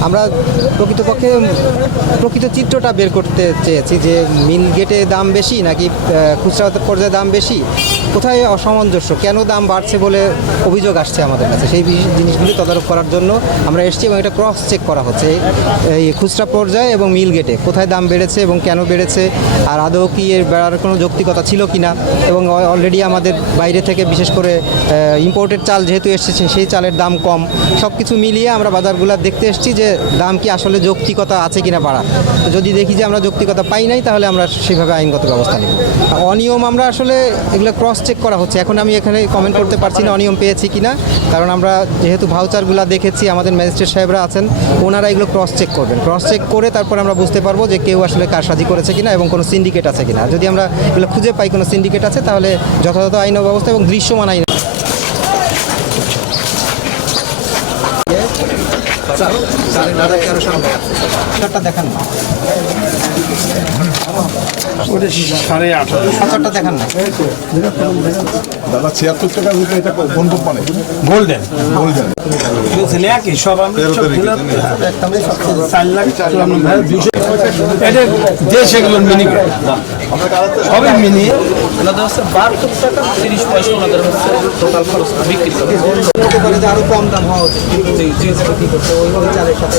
আমরা প্রকৃতপক্ষে, প্রকৃত চিত্রটা বের করতে চেয়েছি যে মিল গেটে দাম বেশি নাকি খুচরা পর্যায়ে দাম বেশি? কোথায় অসামঞ্জস্য? কেন দাম বাড়ছে বলে অভিযোগ আসছে আমাদের কাছে? সেই জিনিসগুলি তদারক করার জন্য আমরা এসেছি এবং এটা ক্রস চেক করা হচ্ছে। এই- খুচরা পর্যায়ে এবং মিল গেটে কোথায় দাম বেড়েছে এবং কেন বেড়েছে? আর আদৌ কি এর বেড়ার কোনো যৌক্তিকতা ছিল কি না এবং অলরেডি আমাদের বাইরে থেকে বিশেষ করে ইম্পোর্টেড চাল যেহেতু এসেছে সেই চালের দাম কম। সব কিছু মিলিয়ে আমরা বাজারগুলো দেখতে এসেছি যে দাম কি আসলে যৌক্তিকতা আছে কিনা বাড়া তো যদি দেখি যে আমরা যৌক্তিকতা পাই নাই, তাহলে আমরা সেভাবে আইনগত ব্যবস্থা নিব। অনিয়ম আমরা আসলে এগুলো ক্রস চেক করা হচ্ছে। এখন আমি এখানে কমেন্ট করতে পারছি না অনিয়ম পেয়েছি কিনা। কারণ আমরা যেহেতু ভাউচারগুলো দেখেছি, আমাদের ম্যাজিস্ট্রেট সাহেবরা আছেন, ওনারা এগুলো ক্রস চেক করবেন। ক্রস চেক করে তারপর আমরা বুঝতে পারব যে কেউ আসলে কারসাজি করেছে কিনা এবং কোনো সিন্ডিকেট আছে কিনা। যদি আমরা এগুলো খুঁজে পাই কোনো সিন্ডিকেট আছে, তাহলে যথাযথ আইন ব্যবস্থা এবং দৃশ্যমান আইন দেখান না সাড়ে আঠারো সত্তরটা দেখান না দাদা ছিয়াত্তর টাকার ভিতরে এটা কোন কোম্পানি গোল্ডেন গোল্ডেন সব আমি। চার লাখ দুশো এটা দেশ এগুলো মিনি সবই মিনি ওনাদের হচ্ছে বাহাত্তর টাকা তিরিশ পয়সা ওনাদের হচ্ছে টোটাল খরচ বিক্রি করে হতে পারে যে আরও কম দাম হওয়া উচিত কিন্তু যে কি করছে ওইভাবে চালের সাথে